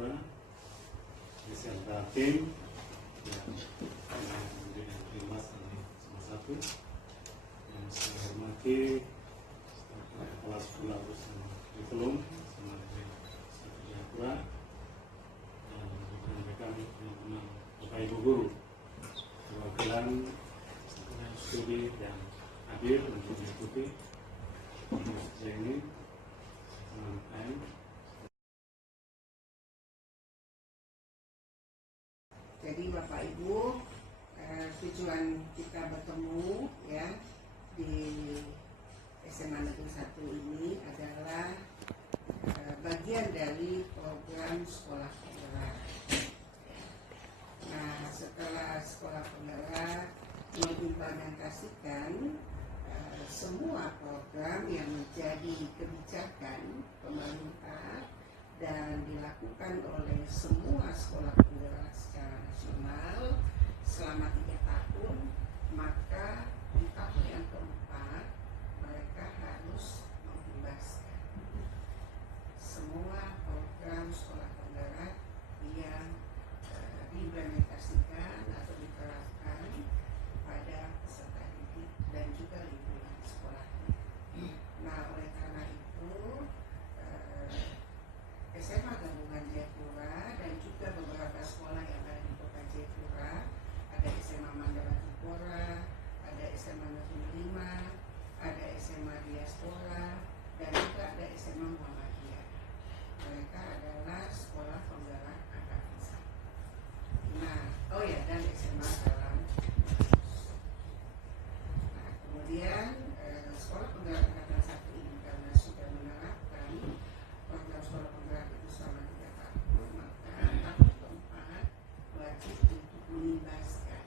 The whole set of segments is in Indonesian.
Jayapura beserta tim yang memberikan primas sama satu yang saya hormati kepala sekolah bersama Kurikulum sama satu Jayapura dan rekan-rekan teman-teman Bapak Ibu guru perwakilan studi yang hadir untuk mengikuti ini teman-teman. Jadi Bapak Ibu, tujuan kita bertemu ya di SMA Negeri 1 ini adalah bagian dari program sekolah penggerak. Nah, setelah sekolah penggerak mengimplementasikan semua program yang menjadi kebijakan pemerintah dan dilakukan oleh semua sekolah penggerak secara nasional selama 3 tahun, maka di tahun yang keempat mereka harus mengimbaskan semua program sekolah penggerak yang diimplementasikan atau diterapkan pada peserta didik dan juga lingkungan sekolah. Nah, oleh karena itu SMA Gabungan Jayapura dan juga beberapa sekolah yang ada di Kota Jayapura, ada SMA Mandala Tipora, ada SMA Negeri 5, ada SMA Diaspora, dan juga ada SMA Muhammadiyah. Mereka adalah sekolah penggerak angkatan 1. Nah, dan SMA dalam. Nah, kemudian sekolah penggerak angkatan 1 ini karena sudah menerapkan program sekolah penggerak itu selama 3 tahun, maka tahun keempat wajib untuk mengimbaskan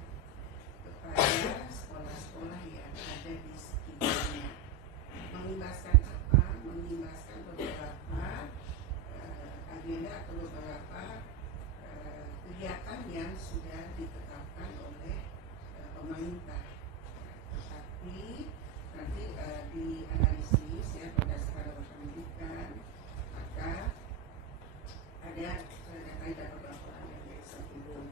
kepada sekolah-sekolah yang ada di sekitarnya. Mengimbaskan apa? Mengimbaskan beberapa agenda atau beberapa kegiatan yang sudah ditetapkan oleh pemerintah. Tetapi nanti dianalisis ya berdasarkan pendidikan, maka ada beberapa laporan yang dari Santibun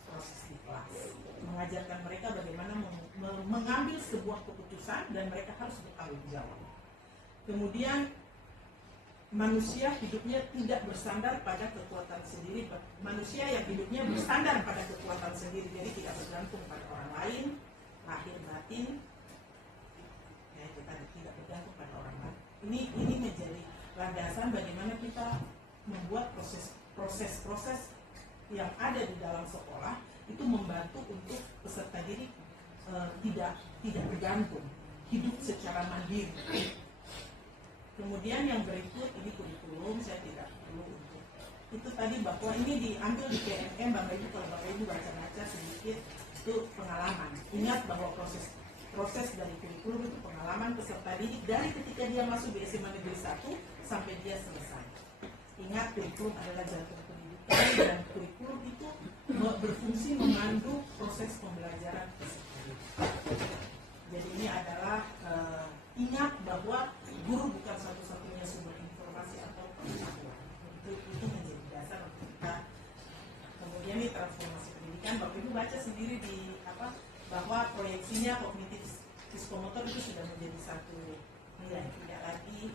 proses di kelas, mengajarkan mereka bagaimana mengambil sebuah keputusan dan mereka harus bertanggung jawab. Kemudian manusia hidupnya tidak bersandar pada kekuatan sendiri. Manusia yang hidupnya bersandar pada kekuatan sendiri, jadi tidak bergantung pada orang lain, lahir batin, ya kita tidak bergantung pada orang lain. Ini menjadi landasan bagaimana kita membuat proses yang ada di dalam sekolah itu membantu untuk peserta didik tidak bergantung, hidup secara mandiri. Kemudian yang berikut ini kurikulum, saya tidak perlu untuk itu tadi bahwa ini diambil di PNM. Bapak Ibu, kalau Bapak Ibu baca-baca sedikit itu pengalaman. Ingat bahwa proses dari kurikulum itu pengalaman peserta didik dari ketika dia masuk di SMA Negeri 1 sampai dia selesai. Ingat, kurikulum adalah jantung pendidikan dan kurikulum itu berfungsi memandu proses pembelajaran peserta didik. Jadi ini adalah ingat bahwa guru bukan satu-satunya sumber informasi atau pengetahuan. Itu menjadi dasar untuk kita. Kemudian ini transformasi pendidikan. Bapak Ibu baca sendiri di bahwa proyeksinya kognitif psikomotor itu sudah menjadi satu nilai, tidak lagi.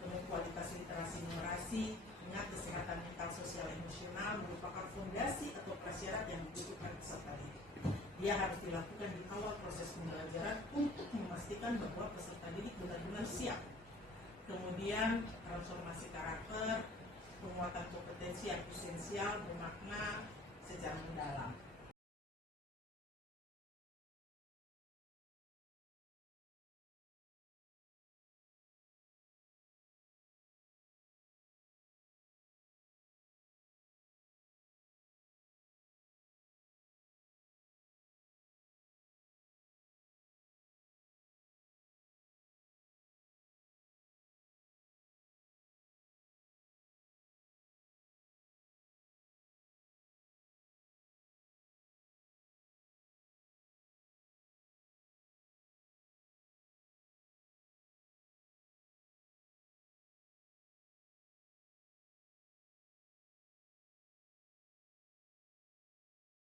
Kemudian kualitas literasi numerasi. Ingat, kesehatan mental sosial emosional merupakan fondasi atau prasyarat yang dibutuhkan peserta didik. Dia harus dilakukan di awal proses pembelajaran untuk memastikan bahwa peserta didik benar-benar siap. Kemudian transformasi karakter, penguatan kompetensi yang esensial bermakna secara mendalam.